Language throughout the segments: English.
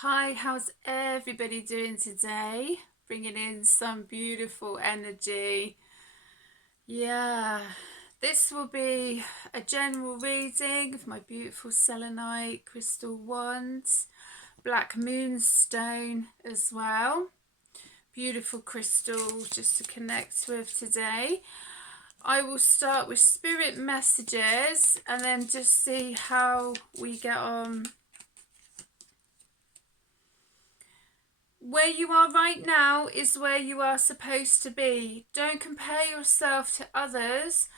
Hi, how's everybody doing today? Bringing in some beautiful energy. Yeah, this will be a general reading of my beautiful selenite crystal wands, black moonstone as well. Beautiful crystals just to connect with today. I will start with spirit messages and then just see how we get on. Where you are right now is where you are supposed to be. Don't compare yourself to others.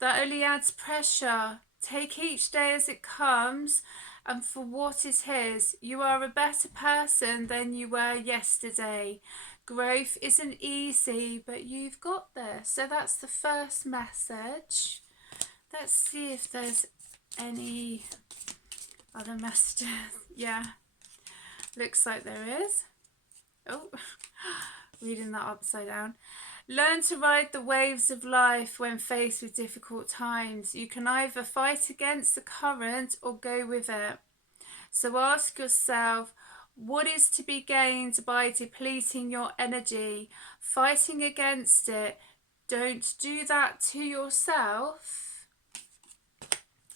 That only adds pressure. Take each day as it comes and for what it is. You are a better person than you were yesterday. Growth isn't easy, but you've got this. So that's the first message. Let's see if there's any other messages. Yeah, looks like there is. Oh, reading that upside down. Learn to ride the waves of life when faced with difficult times. You can either fight against the current or go with it. So ask yourself, what is to be gained by depleting your energy, fighting against it? Don't do that to yourself.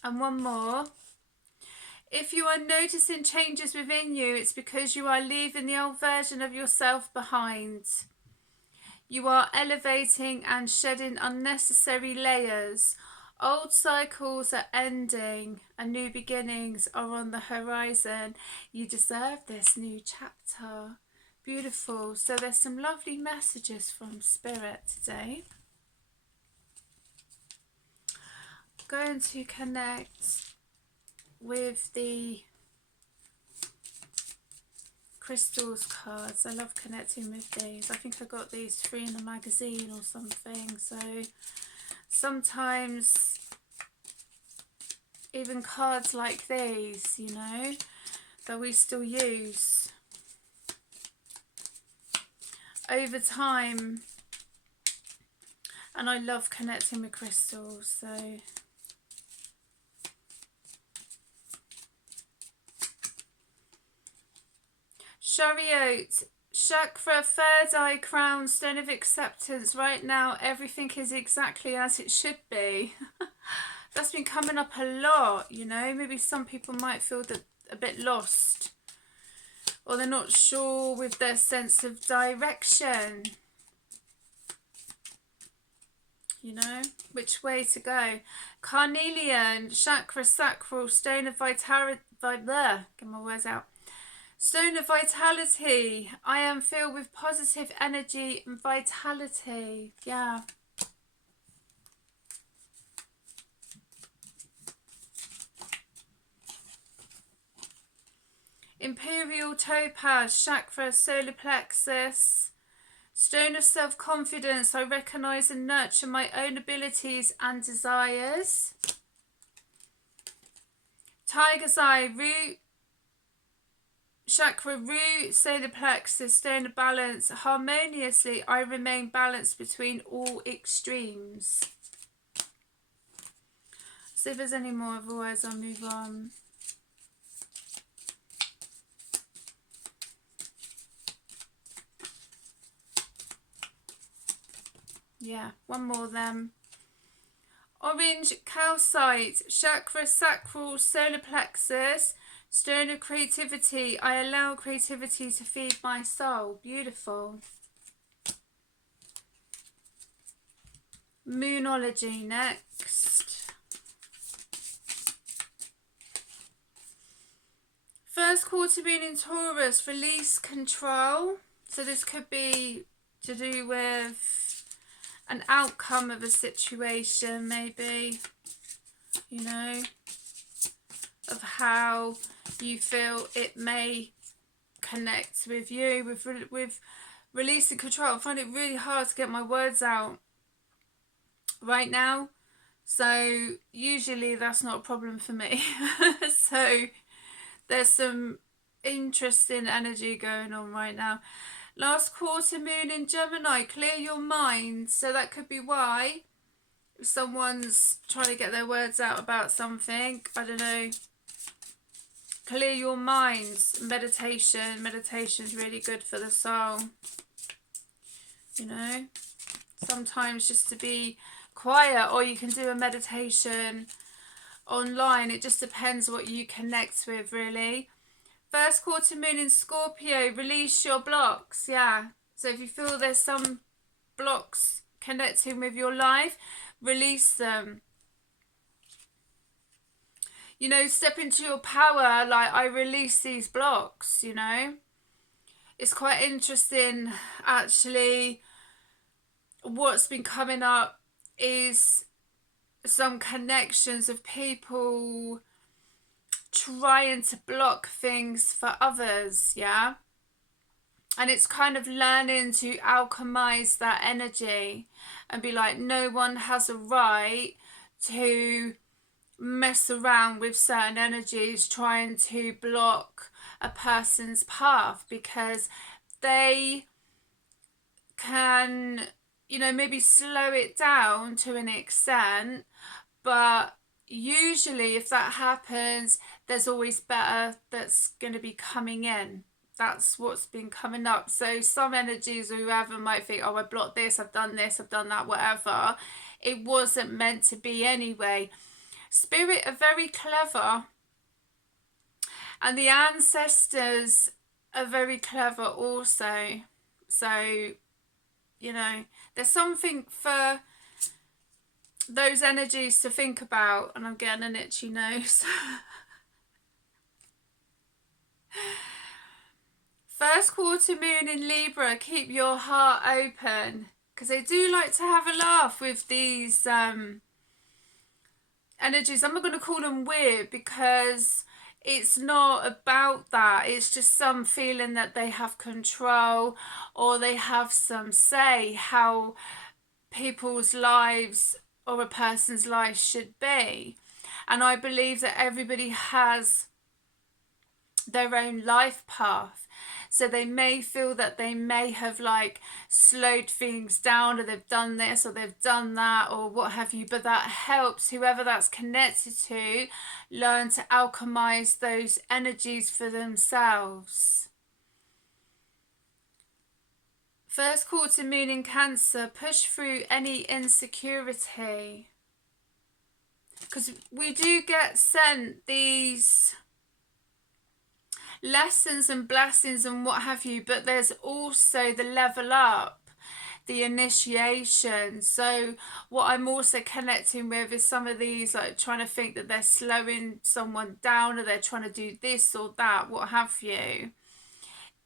And one more. If you are noticing changes within you, it's because you are leaving the old version of yourself behind. You are elevating and shedding unnecessary layers. Old cycles are ending and new beginnings are on the horizon. You deserve this new chapter. Beautiful. So there's some lovely messages from Spirit today. I'm going to connect with the crystals cards. I love connecting with these. I think I got these free in a magazine or something. So sometimes even cards like these, you know, that we still use over time. And I love connecting with crystals. So Chariot, chakra, third eye, crown, stone of acceptance. Right now, everything is exactly as it should be. That's been coming up a lot, you know. Maybe some people might feel that a bit lost, or they're not sure with their sense of direction. You know, which way to go. Carnelian, chakra, sacral, stone of vitality. Get my words out. Stone of vitality. I am filled with positive energy and vitality. Yeah. Imperial topaz, chakra, solar plexus. Stone of self-confidence. I recognize and nurture my own abilities and desires. Tiger's eye, root. Chakra, root, solar plexus, stone of balance. Harmoniously, I remain balanced between all extremes. See if there's any more, otherwise I'll move on. Yeah, one more then. Orange calcite, chakra, sacral, solar plexus, stone of creativity. I allow creativity to feed my soul. Beautiful. Moonology next. First quarter moon in Taurus, release control. So this could be to do with an outcome of a situation, maybe, you know, of how you feel it may connect with you, with release and control. I find it really hard to get my words out right now, so usually that's not a problem for me. So there's some interesting energy going on right now. Last quarter moon in Gemini, clear your mind. So that could be why if someone's trying to get their words out about something, I don't know, Clear your minds. Meditation. Meditation is really good for the soul. You know, sometimes just to be quiet, or you can do a meditation online. It just depends what you connect with, really. First quarter moon in Scorpio, release your blocks. Yeah. So if you feel there's some blocks connecting with your life, release them. You know, step into your power. Like, I release these blocks, you know. It's quite interesting, actually. What's been coming up is some connections of people trying to block things for others, yeah? And it's kind of learning to alchemize that energy and be like, no one has a right to mess around with certain energies trying to block a person's path, because they can, you know, maybe slow it down to an extent, but usually if that happens, there's always better that's going to be coming in. That's what's been coming up. So some energies or whoever might think, oh, I blocked this, I've done that, whatever. It wasn't meant to be anyway. Spirit are very clever, and the ancestors are very clever also. So, you know, there's something for those energies to think about. And I'm getting an itchy nose. First quarter moon in Libra, keep your heart open, because they do like to have a laugh with these energies. I'm not going to call them weird, because it's not about that. It's just some feeling that they have control, or they have some say how people's lives or a person's life should be. And I believe that everybody has their own life path. So they may feel that they may have like slowed things down, or they've done this or they've done that or what have you, but that helps whoever that's connected to learn to alchemize those energies for themselves. First quarter moon in Cancer, push through any insecurity, because we do get sent these lessons and blessings and what have you, but there's also the level up, the initiation. So what I'm also connecting with is some of these like trying to think that they're slowing someone down, or they're trying to do this or that, what have you.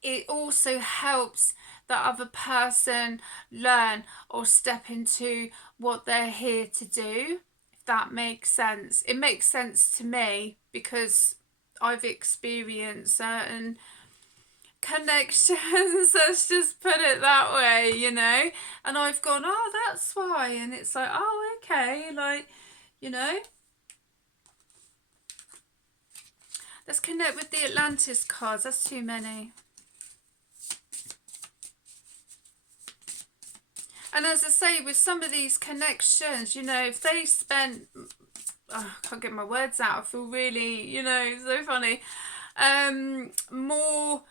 It also helps the other person learn or step into what they're here to do, if that makes sense. It makes sense to me because I've experienced certain connections, let's just put it that way, you know, and I've gone, oh, that's why, and it's like, oh, okay, like, you know. Let's connect with the Atlantis cards. That's too many. And as I say, with some of these connections, you know, if they spent, oh, I can't get my words out, I feel really, you know, so funny, more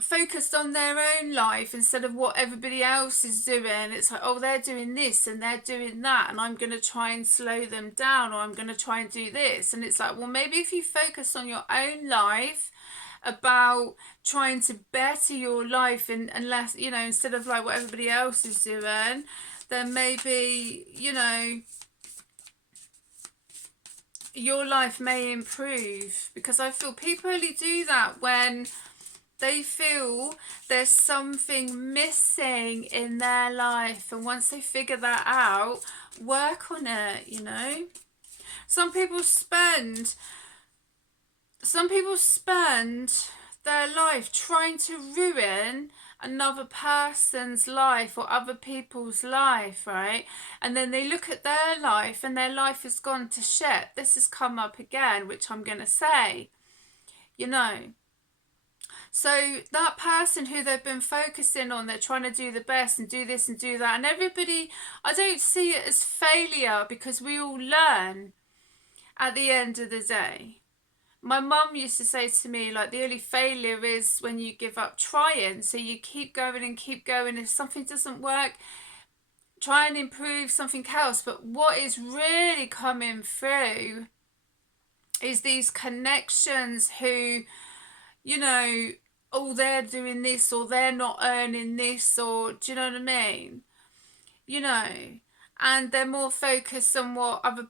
focused on their own life instead of what everybody else is doing. It's like, oh, they're doing this and they're doing that, and I'm going to try and slow them down, or I'm going to try and do this. And it's like, well, maybe if you focus on your own life, about trying to better your life, and less, you know, instead of like what everybody else is doing, then maybe, you know, your life may improve. Because I feel people only do that when they feel there's something missing in their life, and once they figure that out, work on it, you know. Some people spend their life trying to ruin another person's life or other people's life, right? And then they look at their life and their life has gone to shit. This has come up again, which I'm going to say, you know. So that person who they've been focusing on, they're trying to do the best and do this and do that. And everybody, I don't see it as failure, because we all learn at the end of the day. my mum used to say to me, like, the only failure is when you give up trying. So you keep going and keep going. If something doesn't work, try and improve something else. But what is really coming through is these connections who, you know, oh, they're doing this, or they're not earning this, or do you know what I mean? You know, and they're more focused on what one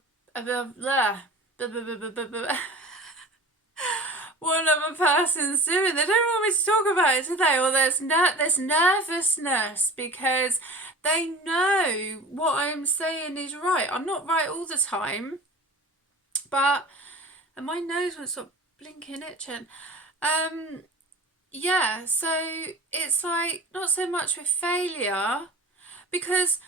other person's doing. They don't want me to talk about it, do they? Or there's nervousness because they know what I'm saying is right. I'm not right all the time, but and my nose won't stop blinking, itching. Yeah, so it's like not so much with failure because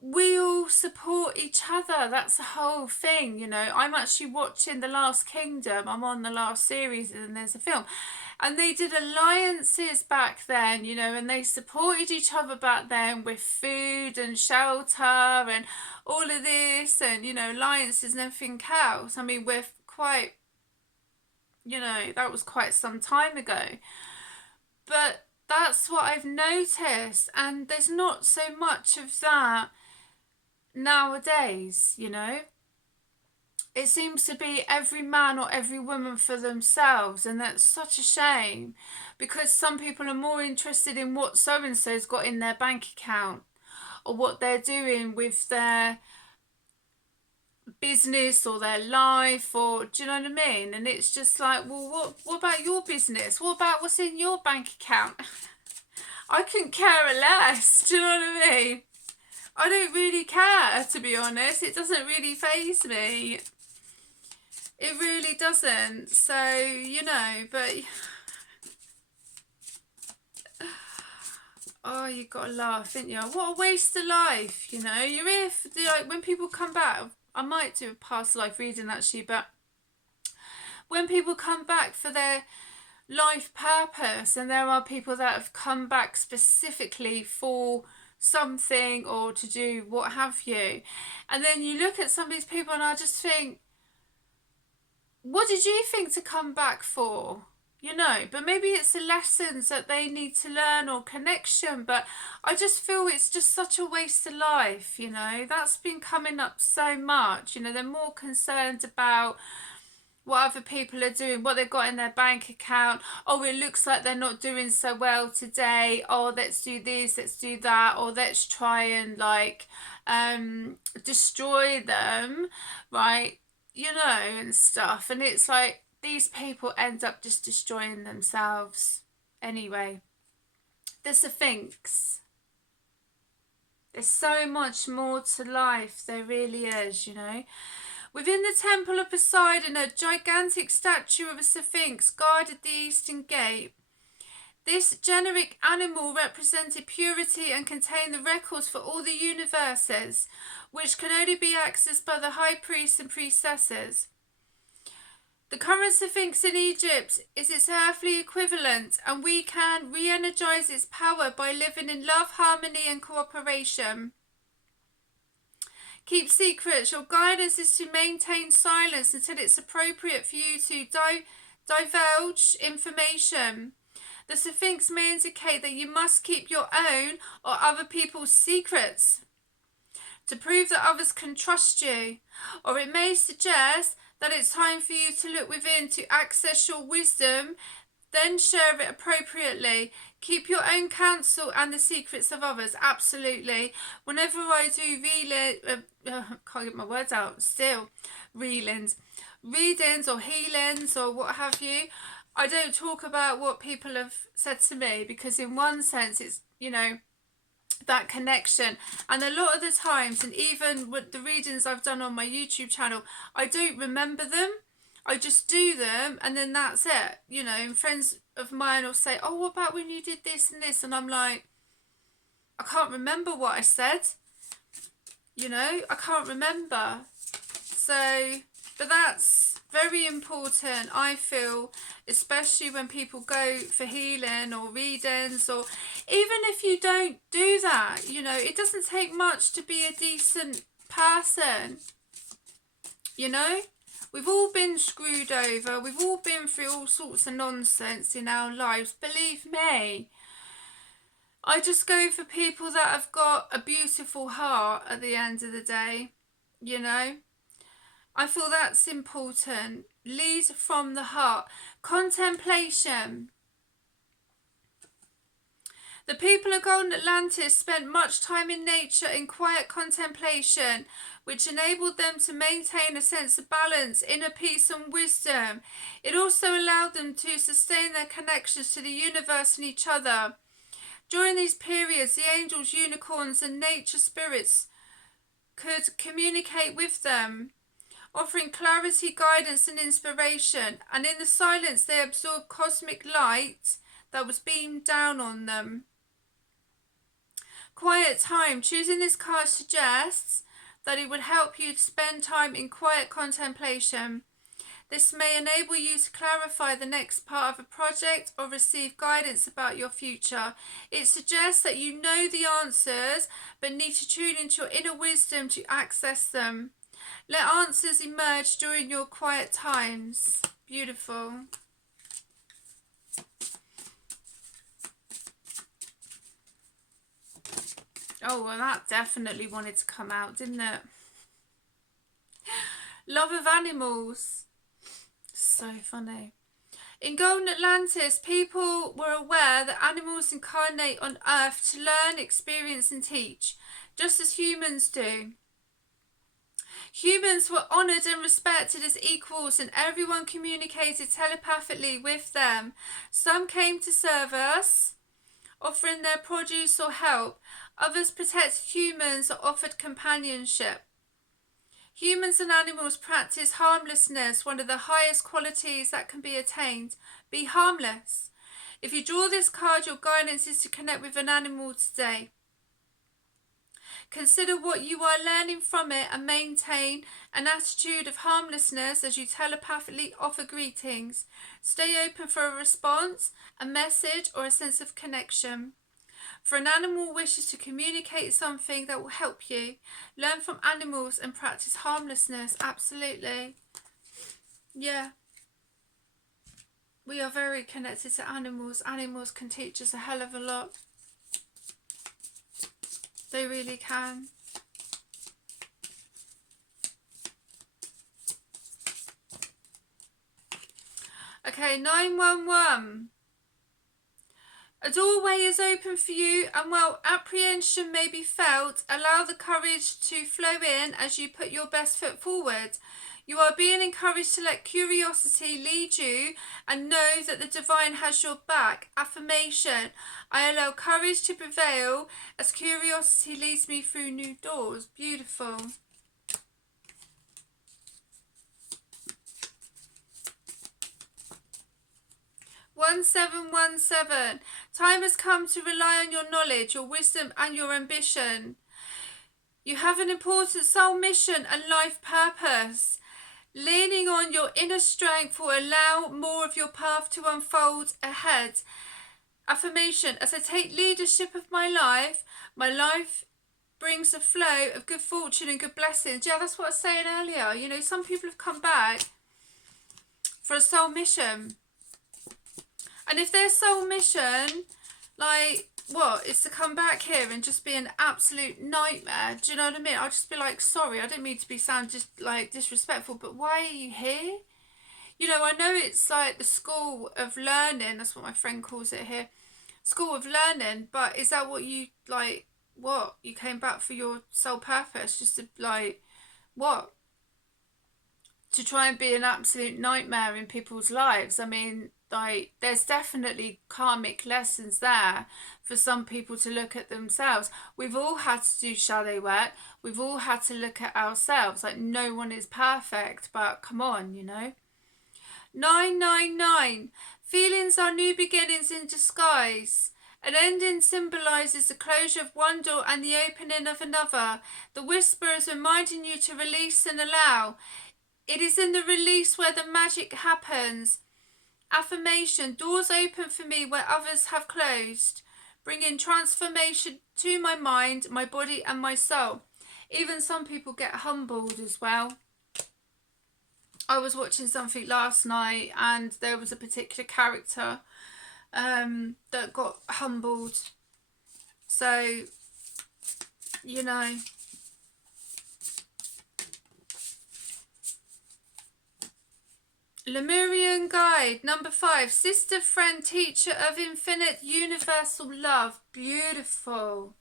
we all support each other. That's the whole thing, you know. I'm actually watching The Last Kingdom. I'm on the last series and there's a film. And they did alliances back then, you know, and they supported each other back then with food and shelter and all of this and, you know, alliances and everything else. I mean, we're quite, you know, that was quite some time ago. But that's what I've noticed. And there's not so much of that nowadays, you know. It seems to be every man or every woman for themselves, and that's such a shame because some people are more interested in what so and so's got in their bank account or what they're doing with their business or their life, or do you know what I mean? And it's just like, well, what about your business? What about what's in your bank account? I couldn't care less, do you know what I mean? I don't really care, to be honest. It doesn't really faze me. It really doesn't. So, you know, but... Oh, you've got to laugh, haven't you? What a waste of life, you know. You're here for, like, when people come back... I might do a past life reading, actually, but... When people come back for their life purpose, and there are people that have come back specifically for something or to do what have you, and then you look at some of these people and I just think, what did you think to come back for? You know, but maybe it's the lessons that they need to learn or connection, but I just feel it's just such a waste of life, you know. That's been coming up so much, you know. They're more concerned about what other people are doing, what they've got in their bank account. Oh, it looks like they're not doing so well today. Oh, let's do this, let's do that, or let's try and like destroy them, right? You know, and stuff. And it's like these people end up just destroying themselves anyway. The Sphinx. There's so much more to life. There really is, you know. Within the temple of Poseidon, a gigantic statue of a sphinx guarded the eastern gate. This generic animal represented purity and contained the records for all the universes, which can only be accessed by the high priests and priestesses. The current sphinx in Egypt is its earthly equivalent, and we can re-energize its power by living in love, harmony, and cooperation. Keep secrets. Your guidance is to maintain silence until it's appropriate for you to divulge information. The Sphinx may indicate that you must keep your own or other people's secrets to prove that others can trust you, or it may suggest that it's time for you to look within to access your wisdom, then share it appropriately. Keep your own counsel and the secrets of others. Absolutely. Whenever I do can't get my words out still, readings or healings or what have you, I don't talk about what people have said to me, because in one sense it's, you know, that connection. And a lot of the times, and even with the readings I've done on my YouTube channel, I don't remember them. I just do them and then that's it, you know. And friends of mine will say, oh, what about when you did this and this? And I'm like, I can't remember what I said, you know, I can't remember. So, but that's very important, I feel, especially when people go for healing or readings, or even if you don't do that, you know, it doesn't take much to be a decent person, you know. We've all been screwed over. We've all been through all sorts of nonsense in our lives. Believe me. I just go for people that have got a beautiful heart at the end of the day. You know? I feel that's important. Lead from the heart. Contemplation. The people of Golden Atlantis spent much time in nature in quiet contemplation, which enabled them to maintain a sense of balance, inner peace and wisdom. It also allowed them to sustain their connections to the universe and each other. During these periods, the angels, unicorns and nature spirits could communicate with them, offering clarity, guidance and inspiration, and in the silence they absorbed cosmic light that was beamed down on them. Quiet time. Choosing this card suggests that it would help you to spend time in quiet contemplation. This may enable you to clarify the next part of a project or receive guidance about your future. It suggests that you know the answers but need to tune into your inner wisdom to access them. Let answers emerge during your quiet times. Beautiful. Oh, well, that definitely wanted to come out, didn't it? Love of animals. So funny. In Golden Atlantis, people were aware that animals incarnate on Earth to learn, experience and teach, just as humans do. Humans were honoured and respected as equals, and everyone communicated telepathically with them. Some came to serve us, offering their produce or help. Others protected humans or offered companionship. Humans and animals practice harmlessness, one of the highest qualities that can be attained. Be harmless. If you draw this card, your guidance is to connect with an animal today. Consider what you are learning from it and maintain an attitude of harmlessness as you telepathically offer greetings. Stay open for a response, a message, or a sense of connection. For an animal wishes to communicate something that will help you, learn from animals and practice harmlessness. Absolutely. Yeah. We are very connected to animals. Animals can teach us a hell of a lot. They really can. Okay, 911. A doorway is open for you, and while apprehension may be felt, allow the courage to flow in as you put your best foot forward. You are being encouraged to let curiosity lead you and know that the divine has your back. Affirmation. I allow courage to prevail as curiosity leads me through new doors. Beautiful. One 717. Time has come to rely on your knowledge, your wisdom and your ambition. You have an important soul mission and life purpose. Leaning on your inner strength will allow more of your path to unfold ahead. Affirmation. As I take leadership of my life brings a flow of good fortune and good blessings. Yeah, that's what I was saying earlier. You know, some people have come back for a soul mission. And if their soul mission, like, what, is to come back here and just be an absolute nightmare, do you know what I mean? I'll just be like, sorry, I didn't mean to sound just, like, disrespectful, but why are you here? You know, I know it's like the school of learning, that's what my friend calls it here, school of learning, but is that what you, like, what? You came back for your sole purpose, just to, like, what? To try and be an absolute nightmare in people's lives. I mean, like, there's definitely karmic lessons there for some people to look at themselves. We've all had to do shadow work. We've all had to look at ourselves. Like, no one is perfect, but come on, you know. 999. Feelings are new beginnings in disguise. An ending symbolises the closure of one door and the opening of another. The whisper is reminding you to release and allow. It is in the release where the magic happens. Affirmation. Doors open for me where others have closed, bringing transformation to my mind, my body and my soul. Even some people get humbled as well. I was watching something last night and there was a particular character that got humbled. So, you know, Lemurian Guide, number 5, sister, friend, teacher of infinite universal love. Beautiful.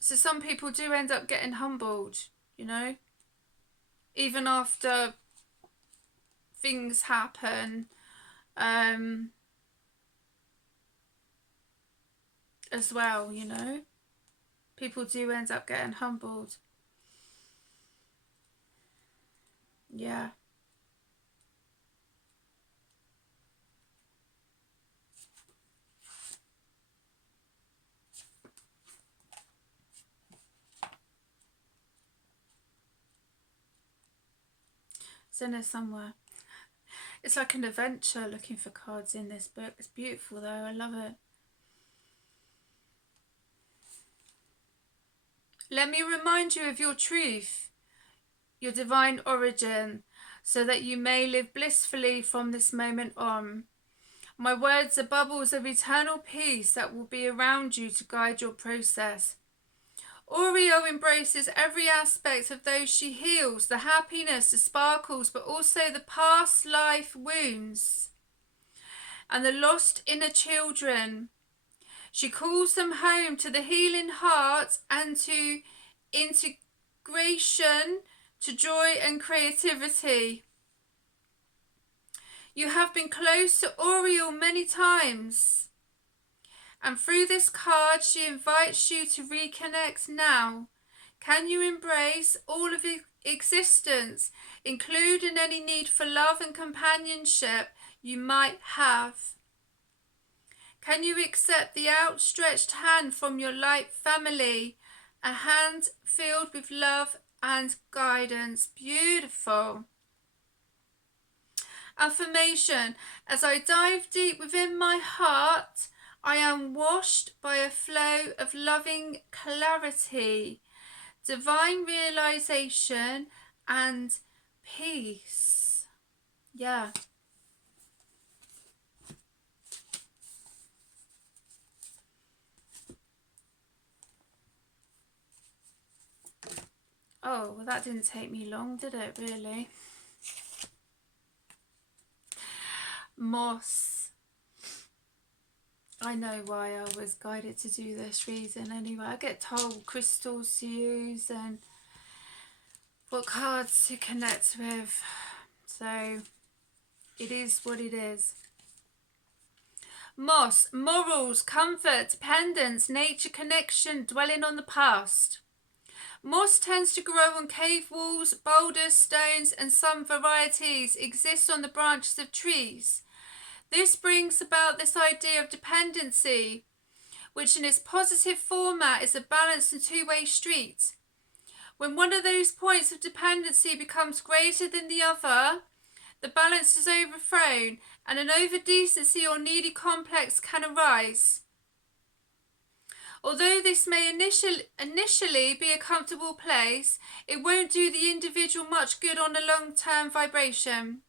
So some people do end up getting humbled, you know, even after things happen, as well, you know. People do end up getting humbled. Yeah. It's in there somewhere. It's like an adventure looking for cards in this book. It's beautiful though, I love it. Let me remind you of your truth, your divine origin, so that you may live blissfully from this moment on. My words are bubbles of eternal peace that will be around you to guide your process. Oreo embraces every aspect of those she heals, the happiness, the sparkles, but also the past life wounds and the lost inner children. She calls them home to the healing heart and to integration, to joy and creativity. You have been close to Oriel many times, and through this card she invites you to reconnect now. Can you embrace all of existence, including any need for love and companionship you might have? Can you accept the outstretched hand from your light family, a hand filled with love and guidance? Beautiful. Affirmation: as I dive deep within my heart, I am washed by a flow of loving clarity, divine realization and peace. Yeah. Oh, well, that didn't take me long, did it, really? Moss. I know why I was guided to do this reading anyway. I get told crystals to use and what cards to connect with. So it is what it is. Moss, morals, comfort, dependence, nature connection, dwelling on the past. Moss tends to grow on cave walls, boulders, stones, and some varieties exist on the branches of trees. This brings about this idea of dependency, which in its positive format is a balanced and two-way street. When one of those points of dependency becomes greater than the other, the balance is overthrown and an over-decency or needy complex can arise. Although this may initially be a comfortable place, it won't do the individual much good on a long-term vibration.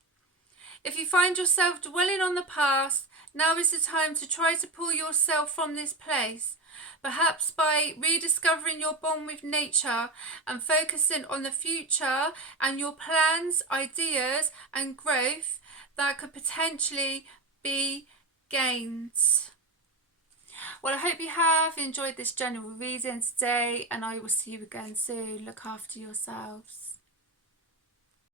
If you find yourself dwelling on the past, now is the time to try to pull yourself from this place, perhaps by rediscovering your bond with nature and focusing on the future and your plans, ideas and growth that could potentially be gained. Well, I hope you have enjoyed this general reading today, and I will see you again soon. Look after yourselves.